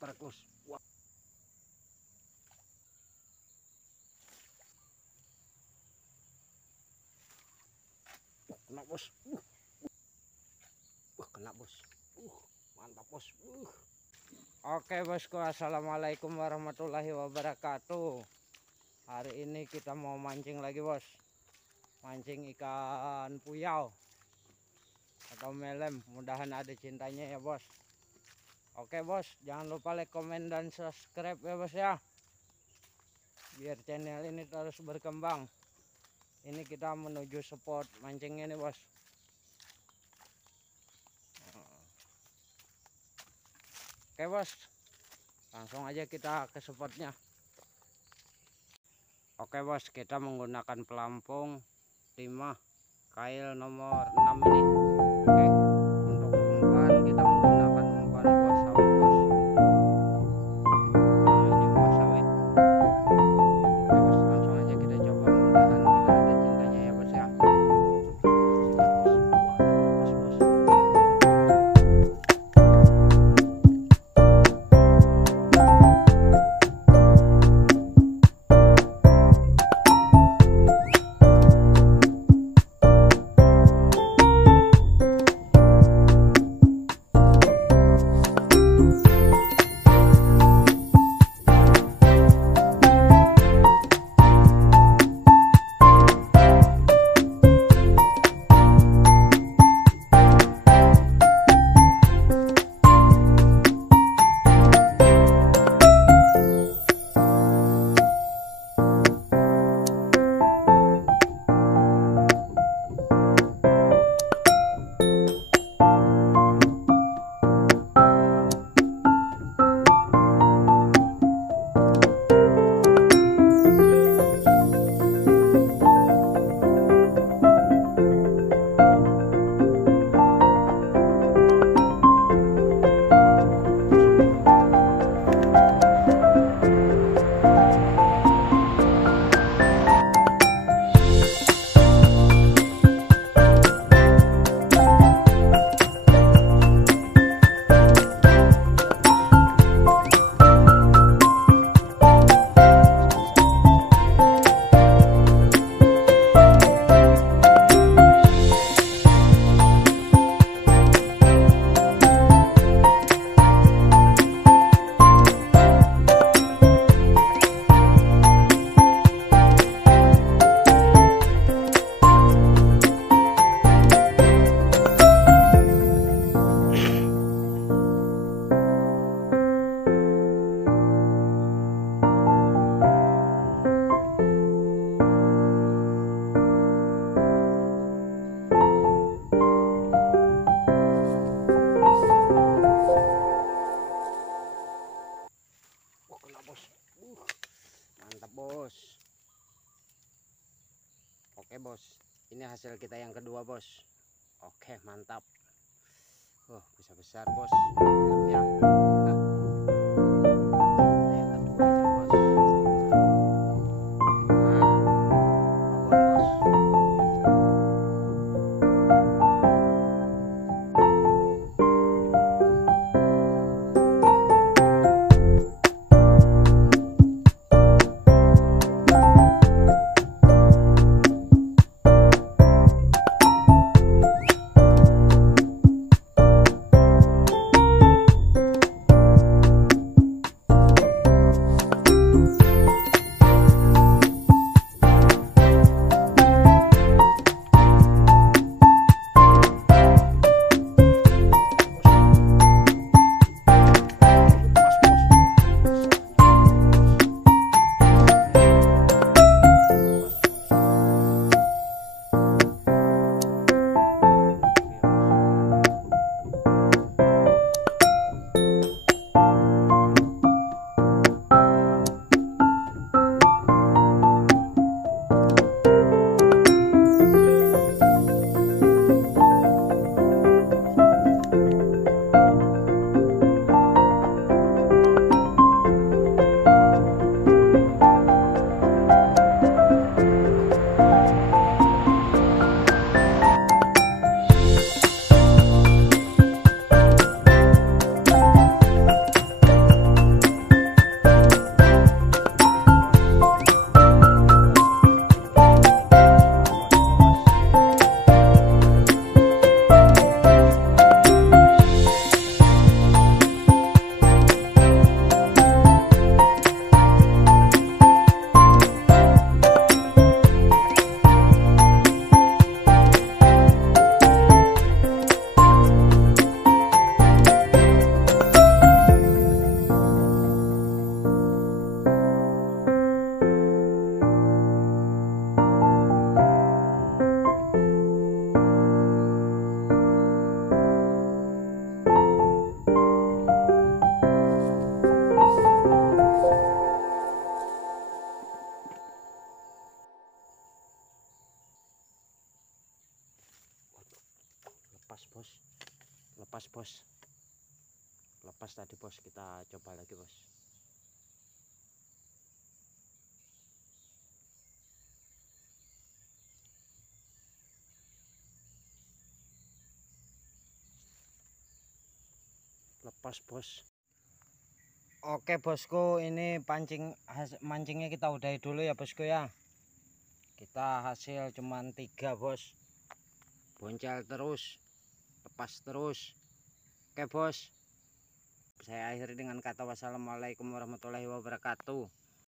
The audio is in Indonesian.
Terus. Wah. Kena bos. Kena bos. Mantap bos. Oke bosku, assalamualaikum warahmatullahi wabarakatuh. Hari ini kita mau mancing lagi bos. Mancing ikan puyau atau melem. Mudahan ada cintanya ya bos. Oke bos, jangan lupa like, komen, dan subscribe ya bos ya, biar channel ini terus berkembang. Ini kita menuju spot mancingnya nih bos. Oke bos, langsung aja kita ke spotnya. Oke bos, kita menggunakan pelampung 5 kail nomor 6 ini. Oke, untuk umpan kita menggunakan umpan buah sawit bos. Nah, ini buah sawit. Oke bos, langsung aja kita coba, mudahan kita ada cintanya ya bos ya. Mantap bos. Oke bos, ini hasil kita yang kedua bos. Oke mantap. Besar-besar bos ya. bos, lepas tadi bos, kita coba lagi bos. Lepas bos. Oke bosku, ini mancingnya kita udahi dulu ya bosku ya. Kita hasil cuman 3 bos, boncel terus, lepas terus. Oke bos, saya akhiri dengan kata wassalamualaikum warahmatullahi wabarakatuh.